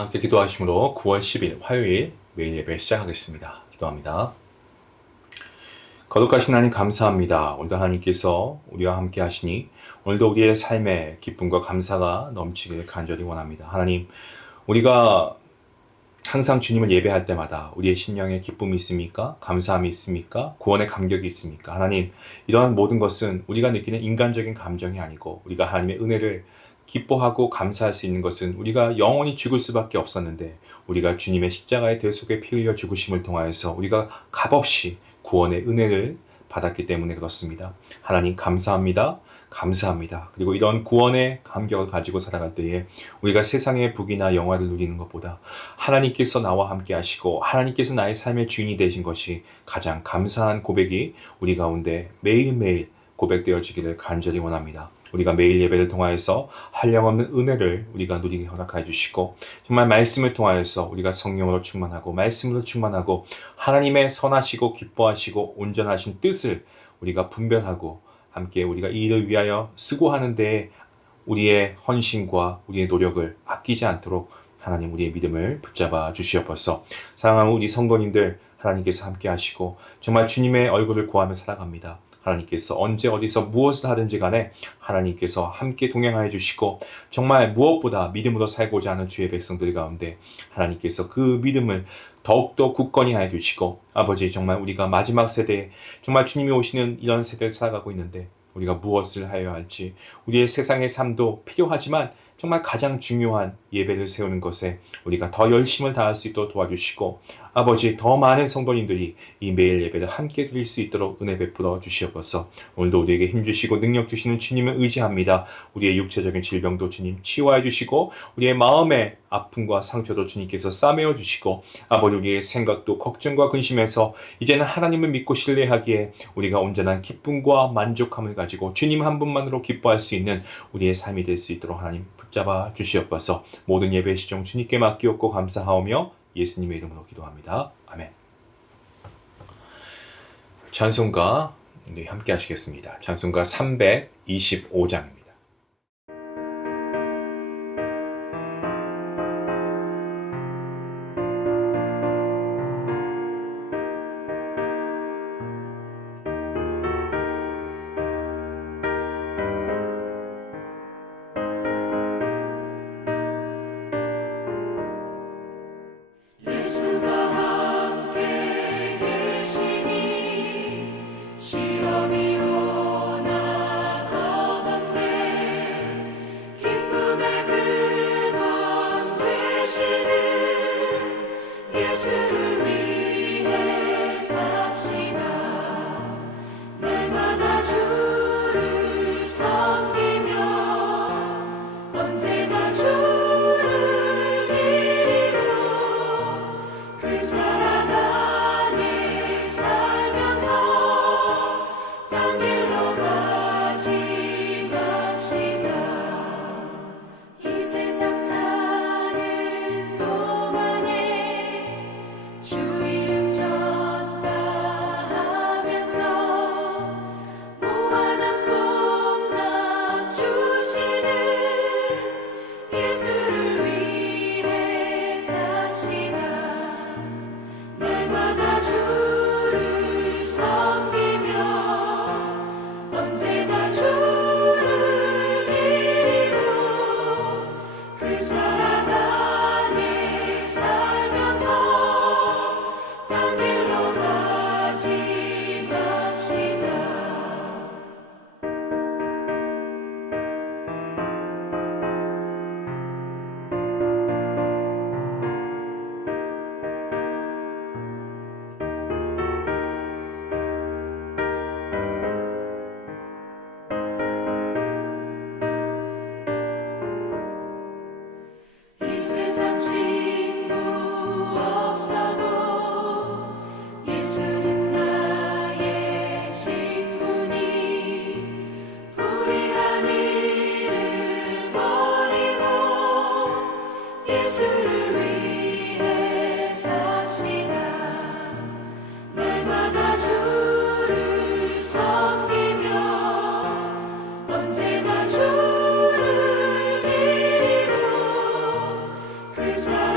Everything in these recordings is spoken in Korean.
함께 기도하심으로 9월 10일 화요일 매일 예배 시작하겠습니다. 기도합니다. 거룩하신 하나님 감사합니다. 오늘도 하나님께서 우리와 함께 하시니 오늘도 우리의 삶에 기쁨과 감사가 넘치기를 간절히 원합니다. 하나님, 우리가 항상 주님을 예배할 때마다 우리의 심령에 기쁨이 있습니까? 감사함이 있습니까? 구원의 감격이 있습니까? 하나님, 이러한 모든 것은 우리가 느끼는 인간적인 감정이 아니고 우리가 하나님의 은혜를 기뻐하고 감사할 수 있는 것은 우리가 영원히 죽을 수밖에 없었는데 우리가 주님의 십자가의 대속에 피 흘려 죽으심을 통하여서 우리가 값없이 구원의 은혜를 받았기 때문에 그렇습니다. 하나님 감사합니다. 감사합니다. 그리고 이런 구원의 감격을 가지고 살아갈 때에 우리가 세상의 복이나 영화를 누리는 것보다 하나님께서 나와 함께 하시고 하나님께서 나의 삶의 주인이 되신 것이 가장 감사한 고백이 우리 가운데 매일매일 고백되어지기를 간절히 원합니다. 우리가 매일 예배를 통하여서 한량없는 은혜를 우리가 누리게 허락하여 주시고 정말 말씀을 통하여서 우리가 성령으로 충만하고 말씀으로 충만하고 하나님의 선하시고 기뻐하시고 온전하신 뜻을 우리가 분별하고 함께 우리가 이 일을 위하여 수고하는 데에 우리의 헌신과 우리의 노력을 아끼지 않도록 하나님 우리의 믿음을 붙잡아 주시옵소서. 사랑하는 우리 성도님들, 하나님께서 함께 하시고 정말 주님의 얼굴을 구하며 살아갑니다. 하나님께서 언제 어디서 무엇을 하든지 간에 하나님께서 함께 동행하여 주시고 정말 무엇보다 믿음으로 살고자 하는 주의 백성들 가운데 하나님께서 그 믿음을 더욱더 굳건히 하여 주시고 아버지, 정말 우리가 마지막 세대에 정말 주님이 오시는 이런 세대를 살아가고 있는데 우리가 무엇을 하여야 할지, 우리의 세상의 삶도 필요하지만 정말 가장 중요한 예배를 세우는 것에 우리가 더 열심을 다할 수 있도록 도와주시고 아버지, 더 많은 성도님들이 이 매일 예배를 함께 드릴 수 있도록 은혜 베풀어 주시옵소서. 오늘도 우리에게 힘주시고 능력 주시는 주님을 의지합니다. 우리의 육체적인 질병도 주님 치유해 주시고 우리의 마음의 아픔과 상처도 주님께서 싸매어 주시고 아버지, 우리의 생각도 걱정과 근심에서 이제는 하나님을 믿고 신뢰하기에 우리가 온전한 기쁨과 만족함을 가지고 주님 한 분만으로 기뻐할 수 있는 우리의 삶이 될 수 있도록 하나님 붙잡아 주시옵소서. 모든 예배 시종 주님께 맡기옵고 감사하오며 예수님의 이름으로 기도합니다. 아멘. 찬송가 함께 하시겠습니다. 찬송가 325장입니다. 그 사랑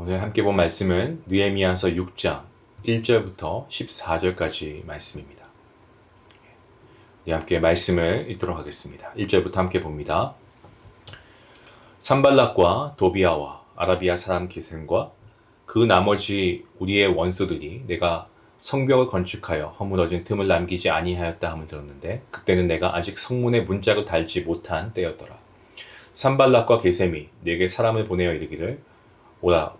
오늘 함께 본 말씀은 느헤미야서 6장 1절부터 14절까지 말씀입니다. 우리 함께 말씀을 읽도록 하겠습니다. 1절부터 함께 봅니다. 산발락과 도비아와 아라비아 사람 게셈과 그 나머지 우리의 원수들이 내가 성벽을 건축하여 허물어진 틈을 남기지 아니하였다 함을 들었는데 그때는 내가 아직 성문에 문짝을 달지 못한 때였더라. 산발락과 게셈이 내게 사람을 보내어 이르기를 오라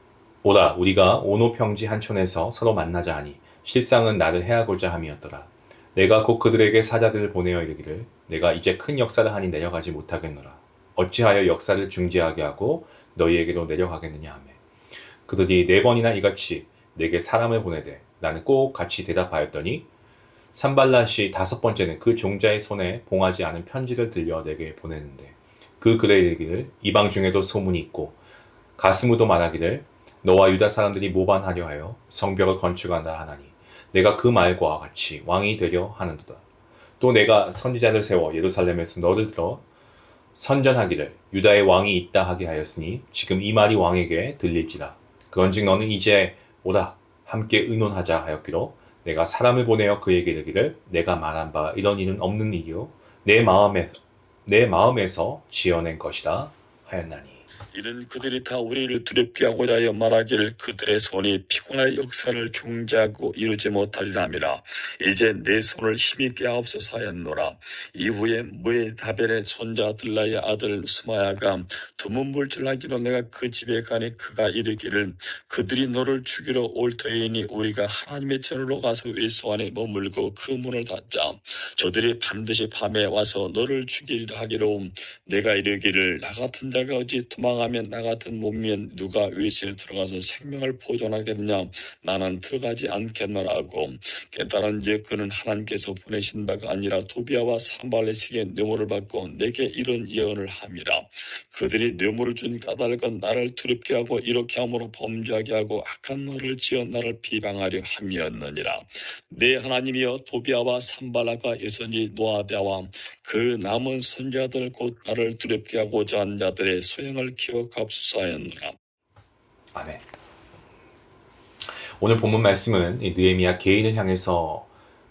우리가 오노평지 한촌에서 서로 만나자 하니 실상은 나를 해하고자 함이었더라. 내가 곧 그들에게 사자들을 보내어 이르기를 내가 이제 큰 역사를 하니 내려가지 못하겠노라. 어찌하여 역사를 중지하게 하고 너희에게로 내려가겠느냐 하며 그들이 4번이나 이같이 내게 사람을 보내되 나는 꼭 같이 대답하였더니 산발랏이 5번째는 그 종자의 손에 봉하지 않은 편지를 들려 내게 보냈는데 그 글에 이르기를 이방 중에도 소문이 있고 가스무도 말하기를 너와 유다 사람들이 모반하려 하여 성벽을 건축한다 하나니 내가 그 말과 같이 왕이 되려 하는도다. 또 내가 선지자를 세워 예루살렘에서 너를 들어 선전하기를 유다의 왕이 있다 하게 하였으니 지금 이 말이 왕에게 들릴지라. 그런즉 너는 이제 오라 함께 의논하자 하였기로 내가 사람을 보내어 그에게 이르기를 내가 말한 바 이런 일은 없는 일이요 내 마음에서 지어낸 것이다 하였나니. 이는 그들이 다 우리를 두렵게 하고자 하여 말하기를 그들의 손이 피곤하여 역사를 중지하고 이루지 못하리라미라. 이제 내 손을 힘있게 하옵소서 하였노라. 이후에 무에다벨의 손자 들라의 아들 수마야가 두문불출하기로 내가 그 집에 가니 그가 이르기를 그들이 너를 죽이러 올 터이니 우리가 하나님의 전으로 가서 외소 안에 머물고 그 문을 닫자. 저들이 반드시 밤에 와서 너를 죽이리라 하기로 내가 이르기를 나 같은 자가 어찌 도망하면 나 같은 몸이면 누가 외소에 들어가서 생명을 보존하겠느냐. 나는 들어가지 않겠노라고. 깨달은즉 그는 하나님께서 보내신 바가 아니라 도비아와 산발렛에게 뇌물을 받고 내게 이런 예언을 함이라. 그들이 뇌물을 준 까닭은 나를 두렵게 하고 이렇게 함으로 범죄하게 하고 악한 말을 지어 나를 비방하려 함이었느니라. 내 하나님이여 도비아와 산발락과 예선지 노아대와 그 남은 선자들 곧 나를 두렵게 하고자 한 자들의 소행을 기억하옵소서 하였노라. 아멘. 오늘 본문 말씀은 느헤미야 개인을 향해서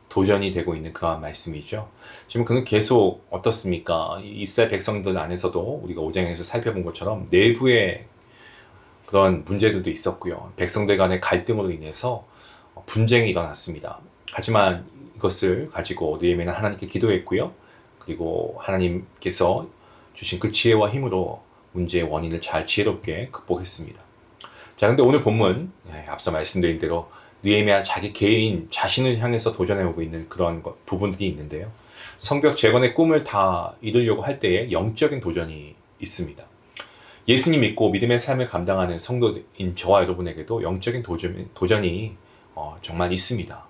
도전이 되고 있는 그러한 말씀이죠. 지금 그는 계속 어떻습니까? 이스라엘 백성들 안에서도 우리가 5장에서 살펴본 것처럼 내부의 그런 문제들도 있었고요. 백성들 간의 갈등으로 인해서 분쟁이 일어났습니다. 하지만 이것을 가지고 느헤미야는 하나님께 기도했고요. 그리고 하나님께서 주신 그 지혜와 힘으로 문제의 원인을 잘 지혜롭게 극복했습니다. 자, 근데 오늘 본문 앞서 말씀드린 대로 느헤미야 자기 개인 자신을 향해서 도전해오고 있는 그런 부분들이 있는데요. 성벽 재건의 꿈을 다 이루려고 할 때에 영적인 도전이 있습니다. 예수님 믿고 믿음의 삶을 감당하는 성도인 저와 여러분에게도 영적인 도전이 정말 있습니다.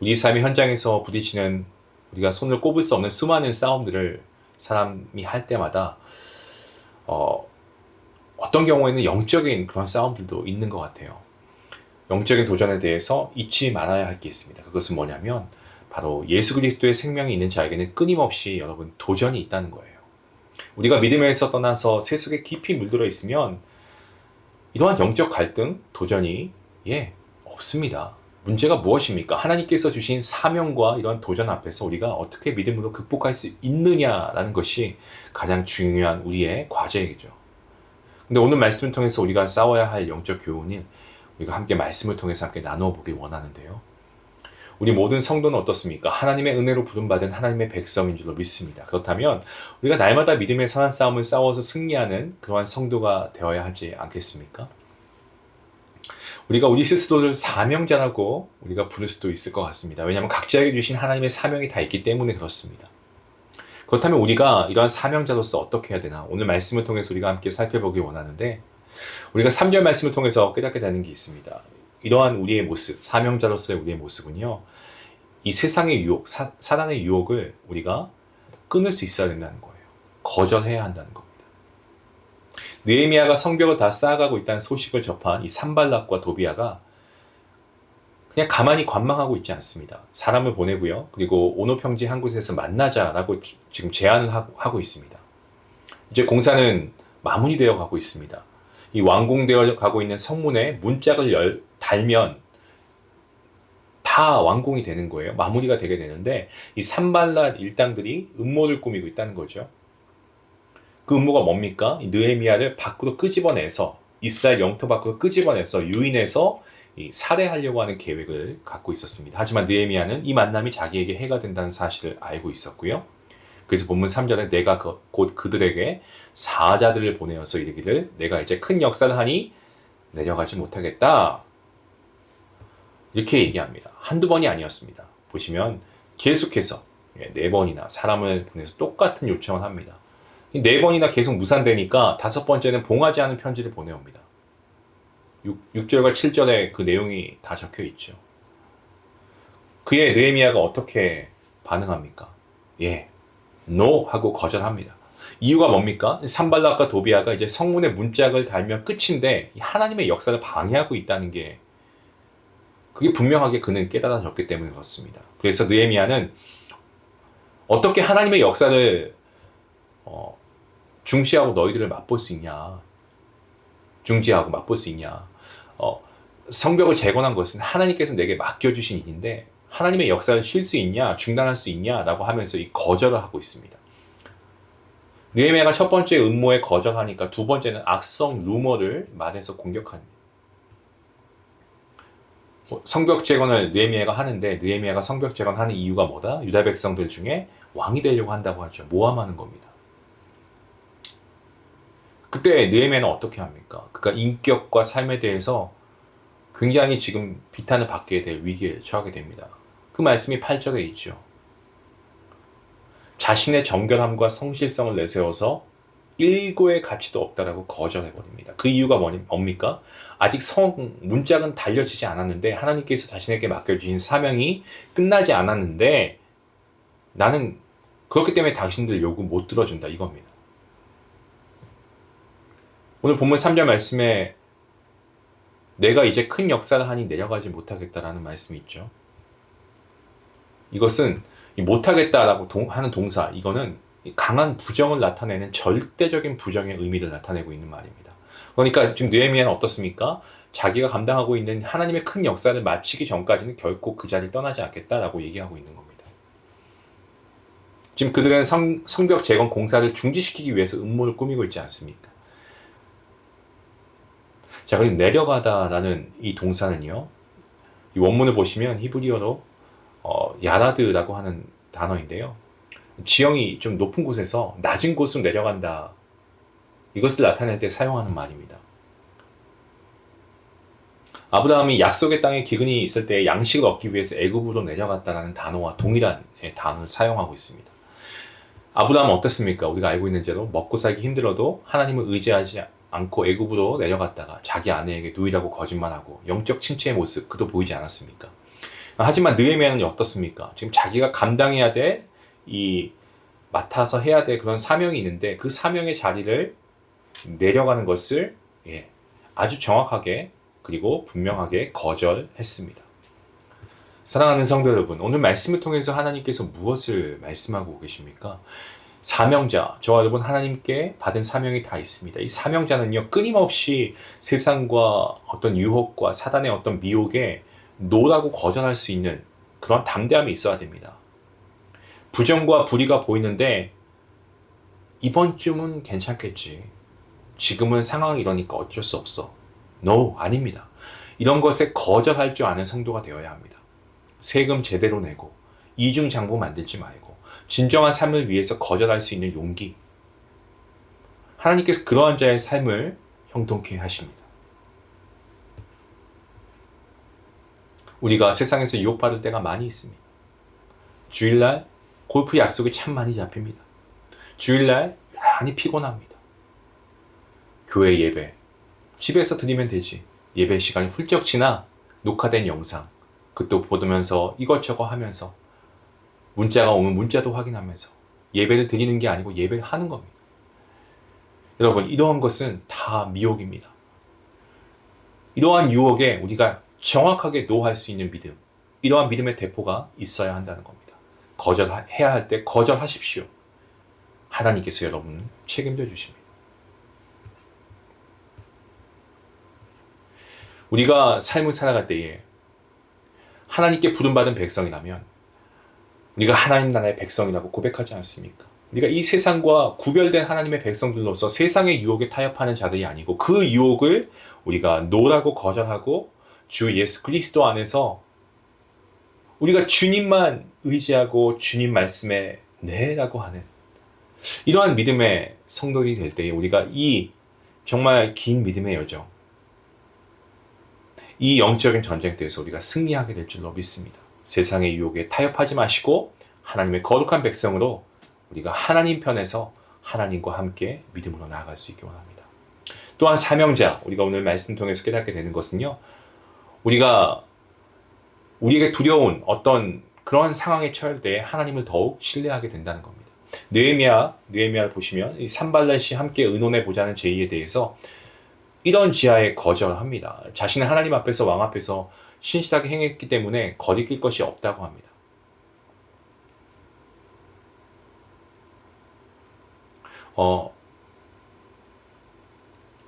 우리 삶의 현장에서 부딪히는 우리가 손을 꼽을 수 없는 수많은 싸움들을 사람이 할 때마다 어떤 경우에는 영적인 그런 싸움들도 있는 것 같아요. 영적인 도전에 대해서 잊지 말아야 할 게 있습니다. 그것은 뭐냐면 바로 예수 그리스도의 생명이 있는 자에게는 끊임없이 여러분 도전이 있다는 거예요. 우리가 믿음에서 떠나서 세속에 깊이 물들어 있으면 이러한 영적 갈등, 도전이 없습니다. 문제가 무엇입니까? 하나님께서 주신 사명과 이런 도전 앞에서 우리가 어떻게 믿음으로 극복할 수 있느냐라는 것이 가장 중요한 우리의 과제이죠. 근데 오늘 말씀을 통해서 우리가 싸워야 할 영적 교훈은 우리가 함께 말씀을 통해서 함께 나누어 보길 원하는데요. 우리 모든 성도는 어떻습니까? 하나님의 은혜로 부름받은 하나님의 백성인 줄로 믿습니다. 그렇다면 우리가 날마다 믿음의 선한 싸움을 싸워서 승리하는 그러한 성도가 되어야 하지 않겠습니까? 우리가 우리 스스로를 사명자라고 우리가 부를 수도 있을 것 같습니다. 왜냐하면 각자에게 주신 하나님의 사명이 다 있기 때문에 그렇습니다. 그렇다면 우리가 이러한 사명자로서 어떻게 해야 되나? 오늘 말씀을 통해서 우리가 함께 살펴보기 원하는데 우리가 3절 말씀을 통해서 깨닫게 되는 게 있습니다. 이러한 우리의 모습, 사명자로서의 우리의 모습은요. 이 세상의 유혹, 사단의 유혹을 우리가 끊을 수 있어야 된다는 거예요. 거절해야 한다는 겁니다. 느헤미야가 성벽을 다 쌓아가고 있다는 소식을 접한 이 산발락과 도비아가 그냥 가만히 관망하고 있지 않습니다. 사람을 보내고요. 그리고 오노평지 한 곳에서 만나자라고 지금 제안을 하고 있습니다. 이제 공사는 마무리되어 가고 있습니다. 이 완공되어 가고 있는 성문에 문짝을 달면 다 완공이 되는 거예요. 마무리가 되게 되는데 이 산발랏 일당들이 음모를 꾸미고 있다는 거죠. 그 음모가 뭡니까? 이 느헤미야를 밖으로 끄집어내서 이스라엘 영토 밖으로 끄집어내서 유인해서 살해하려고 하는 계획을 갖고 있었습니다. 하지만 느헤미야는 이 만남이 자기에게 해가 된다는 사실을 알고 있었고요. 그래서 본문 3절에 내가 곧 그들에게 사자들을 보내어서 이르기를 내가 이제 큰 역사를 하니 내려가지 못하겠다. 이렇게 얘기합니다. 한두 번이 아니었습니다. 보시면 계속해서 4번이나 사람을 보내서 똑같은 요청을 합니다. 4번이나 계속 무산되니까 5번째는 봉하지 않은 편지를 보내옵니다. 6절과 7절에 그 내용이 다 적혀 있죠. 그의 느헤미야가 어떻게 반응합니까? no 하고 거절합니다. 이유가 뭡니까? 산발락과 도비아가 이제 성문에 문짝을 달면 끝인데 하나님의 역사를 방해하고 있다는 게 그게 분명하게 그는 깨달아졌기 때문에 그렇습니다. 그래서 느헤미야는 어떻게 하나님의 역사를 중시하고 너희들을 맛볼 수 있냐? 중지하고 맛볼 수 있냐? 성벽을 재건한 것은 하나님께서 내게 맡겨주신 일인데 하나님의 역사를 쉴 수 있냐? 중단할 수 있냐? 라고 하면서 이 거절을 하고 있습니다. 느헤미야가 첫 번째 음모에 거절하니까 두 번째는 악성 루머를 말해서 공격합니다. 성벽 재건을 느헤미야가 하는데 느헤미야가 성벽 재건하는 이유가 뭐다? 유다 백성들 중에 왕이 되려고 한다고 하죠. 모함하는 겁니다. 그때 느헤미야는 어떻게 합니까? 그가 인격과 삶에 대해서 굉장히 지금 비탄을 받게 될 위기에 처하게 됩니다. 그 말씀이 8절에 있죠. 자신의 정결함과 성실성을 내세워서 일고의 가치도 없다라고 거절해버립니다. 그 이유가 뭡니까? 아직 문짝은 달려지지 않았는데 하나님께서 자신에게 맡겨주신 사명이 끝나지 않았는데 나는 그렇기 때문에 당신들 요구 못 들어준다 이겁니다. 오늘 본문 3절 말씀에 내가 이제 큰 역사를 하니 내려가지 못하겠다라는 말씀이 있죠. 이것은 못하겠다라고 하는 동사, 이거는 강한 부정을 나타내는 절대적인 부정의 의미를 나타내고 있는 말입니다. 그러니까 지금 느헤미야는 어떻습니까? 자기가 감당하고 있는 하나님의 큰 역사를 마치기 전까지는 결코 그 자리를 떠나지 않겠다라고 얘기하고 있는 겁니다. 지금 그들은 성벽 재건 공사를 중지시키기 위해서 음모를 꾸미고 있지 않습니까? 자, 그리고 내려가다라는 이 동사는요, 이 원문을 보시면 히브리어로 야라드라고 하는 단어인데요. 지형이 좀 높은 곳에서 낮은 곳으로 내려간다. 이것을 나타낼 때 사용하는 말입니다. 아브라함이 약속의 땅에 기근이 있을 때 양식을 얻기 위해서 애굽으로 내려갔다라는 단어와 동일한 단어를 사용하고 있습니다. 아브라함은 어떻습니까? 우리가 알고 있는 대로 먹고 살기 힘들어도 하나님을 의지하지 않고 애굽으로 내려갔다가 자기 아내에게 누이라고 거짓말하고 영적 침체의 모습 그도 보이지 않았습니까? 하지만 느헤미야는 어떻습니까? 지금 자기가 감당해야 될 맡아서 해야 될 그런 사명이 있는데 그 사명의 자리를 내려가는 것을 아주 정확하게 그리고 분명하게 거절했습니다. 사랑하는 성도 여러분, 오늘 말씀을 통해서 하나님께서 무엇을 말씀하고 계십니까? 사명자, 저와 여러분 하나님께 받은 사명이 다 있습니다. 이 사명자는요, 끊임없이 세상과 어떤 유혹과 사단의 어떤 미혹에 노라고 거절할 수 있는 그런 담대함이 있어야 됩니다. 부정과 불의가 보이는데 이번 쯤은 괜찮겠지. 지금은 상황이 이러니까 어쩔 수 없어. No, 아닙니다. 이런 것에 거절할 줄 아는 성도가 되어야 합니다. 세금 제대로 내고 이중장부 만들지 말고 진정한 삶을 위해서 거절할 수 있는 용기. 하나님께서 그러한 자의 삶을 형통케 하십니다. 우리가 세상에서 유혹받을 때가 많이 있습니다. 주일날 골프 약속이 참 많이 잡힙니다. 주일날 많이 피곤합니다. 교회 예배, 집에서 드리면 되지. 예배 시간이 훌쩍 지나 녹화된 영상, 그것도 보면서 이것저것 하면서 문자가 오면 문자도 확인하면서 예배를 드리는 게 아니고 예배를 하는 겁니다. 여러분, 이러한 것은 다 미혹입니다. 이러한 유혹에 우리가 정확하게 노할 수 있는 믿음, 이러한 믿음의 대포가 있어야 한다는 겁니다. 거절해야 할 때 거절하십시오. 하나님께서 여러분을 책임져 주십니다. 우리가 삶을 살아갈 때에 하나님께 부름받은 백성이라면 우리가 하나님 나라의 백성이라고 고백하지 않습니까? 우리가 이 세상과 구별된 하나님의 백성들로서 세상의 유혹에 타협하는 자들이 아니고 그 유혹을 우리가 노라고 거절하고 주 예수 그리스도 안에서 우리가 주님만 의지하고 주님 말씀에 네라고 하는 이러한 믿음의 성도들이 될 때에 우리가 이 정말 긴 믿음의 여정, 이 영적인 전쟁터에서 우리가 승리하게 될 줄로 믿습니다. 세상의 유혹에 타협하지 마시고 하나님의 거룩한 백성으로 우리가 하나님 편에서 하나님과 함께 믿음으로 나아갈 수 있기 원합니다. 또한 사명자, 우리가 오늘 말씀 통해서 깨닫게 되는 것은요, 우리에게 두려운 어떤 그런 상황에 처할 때 하나님을 더욱 신뢰하게 된다는 겁니다. 느헤미야를 보시면 이 산발렛이 함께 의논해 보자는 제의에 대해서 이런 지하에 거절합니다. 자신은 하나님 앞에서 왕 앞에서 신실하게 행했기 때문에 거리낄 것이 없다고 합니다.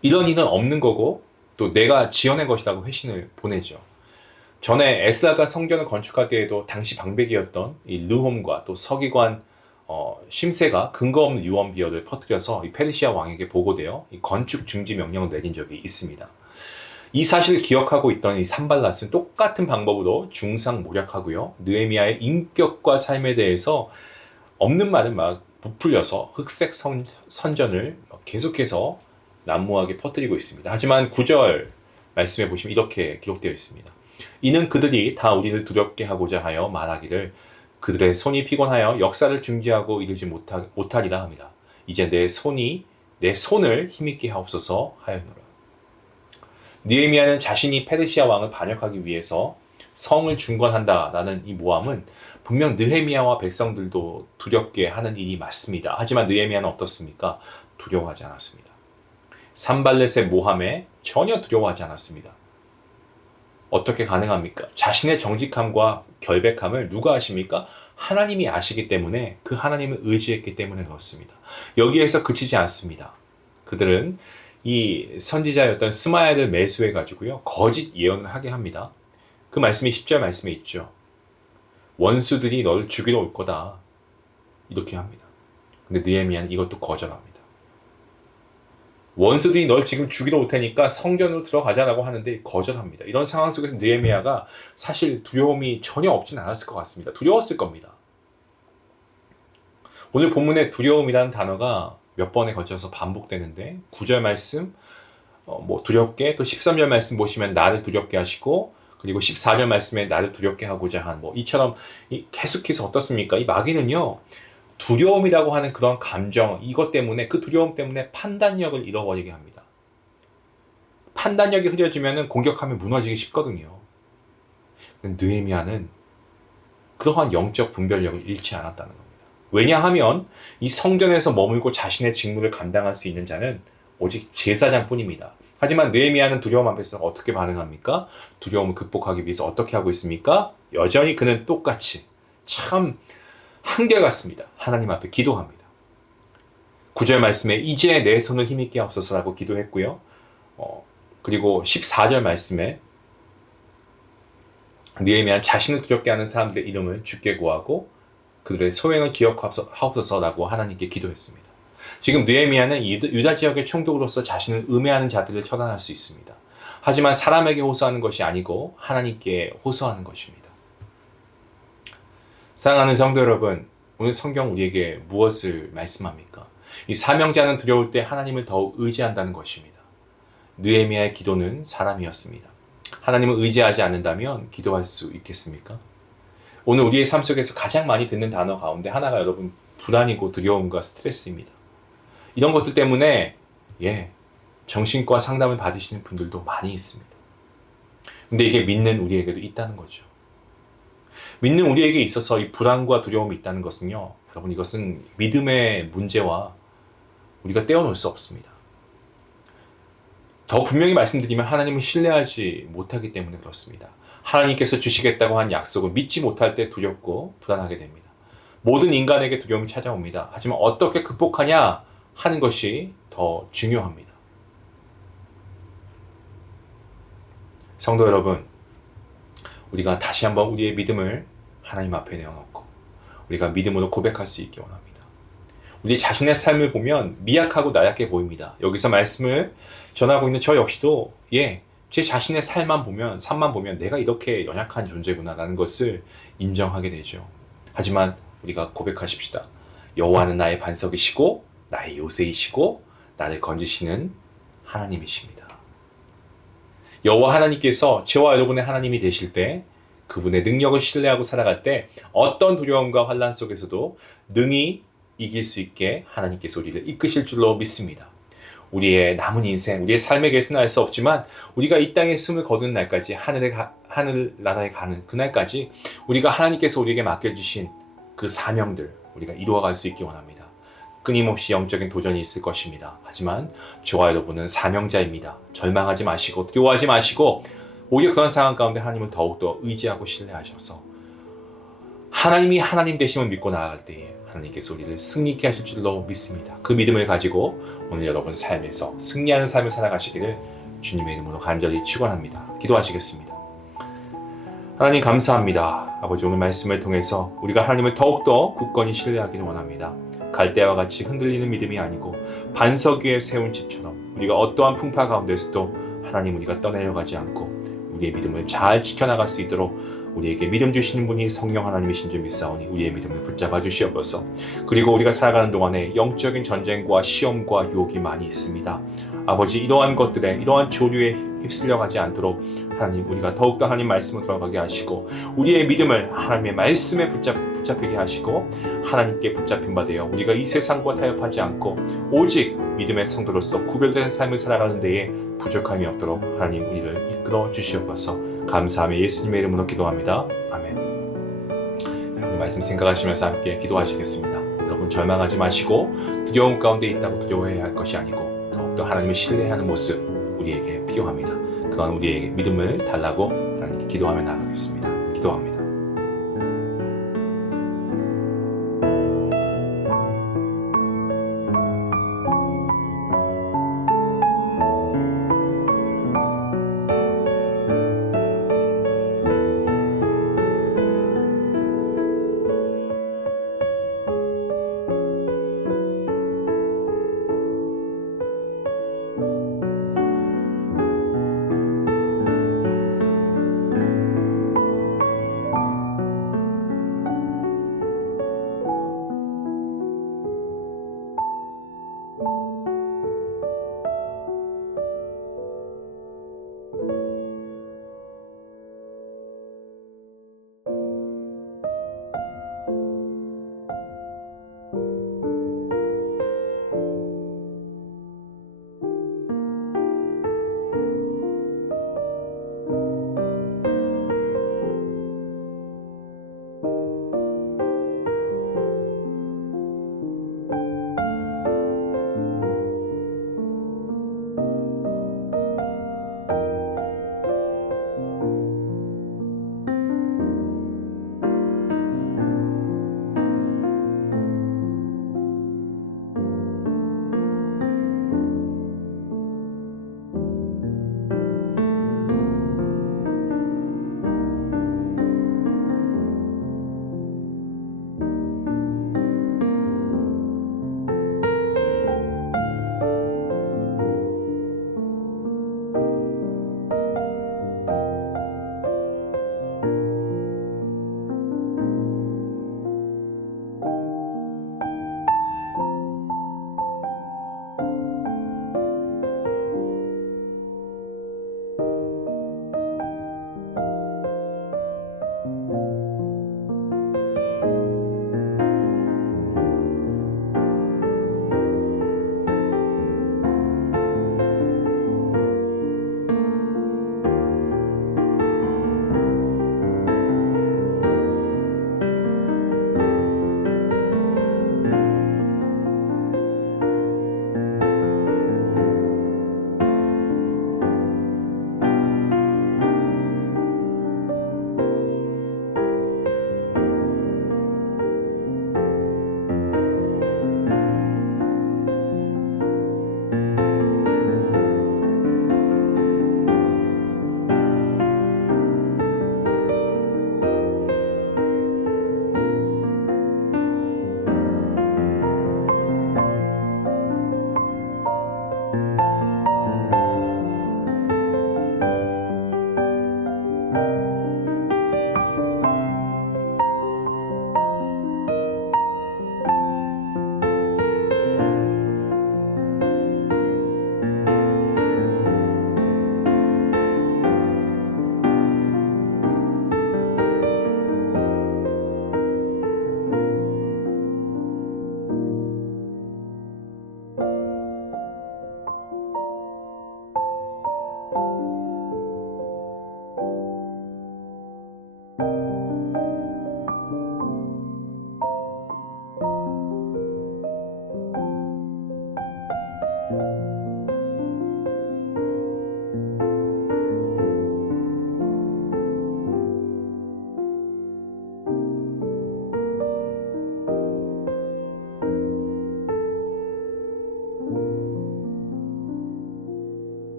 이런 일은 없는 거고 또 내가 지어낸 것이라고 회신을 보내죠. 전에 에스라가 성전을 건축할 때에도 당시 방백이었던 이 르홈과 또 서기관 심세가 근거 없는 유언 비어를 퍼뜨려서 이 페르시아 왕에게 보고되어 이 건축 중지 명령을 내린 적이 있습니다. 이 사실을 기억하고 있던 이 산발랏은 똑같은 방법으로 중상모략하고요. 느헤미야의 인격과 삶에 대해서 없는 말을 막 부풀려서 흑색 선전을 계속해서 난무하게 퍼뜨리고 있습니다. 하지만 9절 말씀해 보시면 이렇게 기록되어 있습니다. 이는 그들이 다 우리를 두렵게 하고자 하여 말하기를 그들의 손이 피곤하여 역사를 중지하고 이르지 못하리라 합니다. 이제 내 손을 힘있게 하옵소서 하였노라. 느헤미야는 자신이 페르시아 왕을 반역하기 위해서 성을 중건한다라는 이 모함은 분명 느헤미야와 백성들도 두렵게 하는 일이 맞습니다. 하지만 느헤미야는 어떻습니까? 두려워하지 않았습니다. 산발렛의 모함에 전혀 두려워하지 않았습니다. 어떻게 가능합니까? 자신의 정직함과 결백함을 누가 아십니까? 하나님이 아시기 때문에 그 하나님을 의지했기 때문에 그렇습니다. 여기에서 그치지 않습니다. 그들은 이 선지자였던 스마야를 매수해 가지고요. 거짓 예언을 하게 합니다. 그 말씀이 10절 말씀에 있죠. 원수들이 너를 죽이러 올 거다. 이렇게 합니다. 근데 느헤미야는 이것도 거절합니다. 원수들이 널 지금 죽이러 올 테니까 성전으로 들어가자라고 하는데 거절합니다. 이런 상황 속에서 느헤미야가 사실 두려움이 전혀 없진 않았을 것 같습니다. 두려웠을 겁니다. 오늘 본문에 두려움이라는 단어가 몇 번에 걸쳐서 반복되는데 9절 말씀 두렵게 또 13절 말씀 보시면 나를 두렵게 하시고 그리고 14절 말씀에 나를 두렵게 하고자 한 이처럼 계속해서 어떻습니까? 이 마귀는요. 두려움이라고 하는 그런 감정, 이것 때문에 그 두려움 때문에 판단력을 잃어버리게 합니다. 판단력이 흐려지면 공격하면 무너지기 쉽거든요. 느헤미야는 그러한 영적 분별력을 잃지 않았다는 겁니다. 왜냐하면 이 성전에서 머물고 자신의 직무를 감당할 수 있는 자는 오직 제사장뿐입니다. 하지만 느헤미야는 두려움 앞에서 어떻게 반응합니까? 두려움을 극복하기 위해서 어떻게 하고 있습니까? 여전히 그는 똑같이 참 한결같습니다. 하나님 앞에 기도합니다. 9절 말씀에 이제 내 손을 힘있게 하옵소서라고 기도했고요. 그리고 14절 말씀에 느헤미야는 자신을 두렵게 하는 사람들의 이름을 주께 구하고 그들의 소행을 기억하옵소서라고 하나님께 기도했습니다. 지금 느헤미야는 유다 지역의 총독으로서 자신을 음해하는 자들을 처단할 수 있습니다. 하지만 사람에게 호소하는 것이 아니고 하나님께 호소하는 것입니다. 사랑하는 성도 여러분, 오늘 성경 우리에게 무엇을 말씀합니까? 이 사명자는 두려울 때 하나님을 더욱 의지한다는 것입니다. 느헤미야의 기도는 사람이었습니다. 하나님을 의지하지 않는다면 기도할 수 있겠습니까? 오늘 우리의 삶 속에서 가장 많이 듣는 단어 가운데 하나가 여러분 불안이고 두려움과 스트레스입니다. 이런 것들 때문에 정신과 상담을 받으시는 분들도 많이 있습니다. 근데 이게 믿는 우리에게도 있다는 거죠. 믿는 우리에게 있어서 이 불안과 두려움이 있다는 것은요, 여러분 이것은 믿음의 문제와 우리가 떼어놓을 수 없습니다. 더 분명히 말씀드리면 하나님을 신뢰하지 못하기 때문에 그렇습니다. 하나님께서 주시겠다고 한 약속을 믿지 못할 때 두렵고 불안하게 됩니다. 모든 인간에게 두려움이 찾아옵니다. 하지만 어떻게 극복하냐 하는 것이 더 중요합니다. 성도 여러분, 우리가 다시 한번 우리의 믿음을 하나님 앞에 내어놓고 우리가 믿음으로 고백할 수 있기 원합니다. 우리 자신의 삶을 보면 미약하고 나약해 보입니다. 여기서 말씀을 전하고 있는 저 역시도 제 자신의 삶만 보면 내가 이렇게 연약한 존재구나라는 것을 인정하게 되죠. 하지만 우리가 고백하십시다. 여호와는 나의 반석이시고 나의 요새이시고 나를 건지시는 하나님이십니다. 여호와 하나님께서 저와 여러분의 하나님이 되실 때 그분의 능력을 신뢰하고 살아갈 때 어떤 두려움과 환난 속에서도 능히 이길 수 있게 하나님께서 우리를 이끄실 줄로 믿습니다. 우리의 남은 인생, 우리의 삶에 대해서는 알 수 없지만 우리가 이 땅에 숨을 거두는 날까지 하늘나라에 가는 그날까지 우리가 하나님께서 우리에게 맡겨주신 그 사명들 우리가 이루어갈 수 있기 원합니다. 끊임없이 영적인 도전이 있을 것입니다. 하지만 저와 여러분은 사명자입니다. 절망하지 마시고 두려워하지 마시고 오히려 그런 상황 가운데 하나님을 더욱더 의지하고 신뢰하셔서 하나님이 하나님 되심을 믿고 나아갈 때에 하나님께서 우리를 승리케 하실 줄로 믿습니다. 그 믿음을 가지고 오늘 여러분 삶에서 승리하는 삶을 살아가시기를 주님의 이름으로 간절히 축원합니다. 기도하시겠습니다. 하나님 감사합니다. 아버지 오늘 말씀을 통해서 우리가 하나님을 더욱더 굳건히 신뢰하기를 원합니다. 갈대와 같이 흔들리는 믿음이 아니고 반석 위에 세운 집처럼 우리가 어떠한 풍파 가운데서도 하나님 우리가 떠내려가지 않고 우리의 믿음을 잘 지켜나갈 수 있도록 우리에게 믿음 주시는 분이 성령 하나님이신 줄 믿사오니 우리의 믿음을 붙잡아 주시옵소서. 그리고 우리가 살아가는 동안에 영적인 전쟁과 시험과 유혹이 많이 있습니다. 아버지 이러한 것들에 이러한 조류에 휩쓸려가지 않도록 하나님 우리가 더욱더 하나님 말씀을 들어가게 하시고 우리의 믿음을 하나님의 말씀에 붙잡히게 하시고 하나님께 붙잡힌 바 되어 우리가 이 세상과 타협하지 않고 오직 믿음의 성도로서 구별된 삶을 살아가는 데에 부족함이 없도록 하나님 우리를 이끌어 주시옵소서. 감사하며 예수님의 이름으로 기도합니다. 아멘. 여러분 말씀 생각하시면서 함께 기도하시겠습니다. 여러분 절망하지 마시고 두려움 가운데 있다고 두려워해야 할 것이 아니고 더욱더 하나님을 신뢰하는 모습 우리에게 필요합니다. 그런 우리에게 믿음을 달라고 하나님께 기도하며 나가겠습니다. 기도합니다.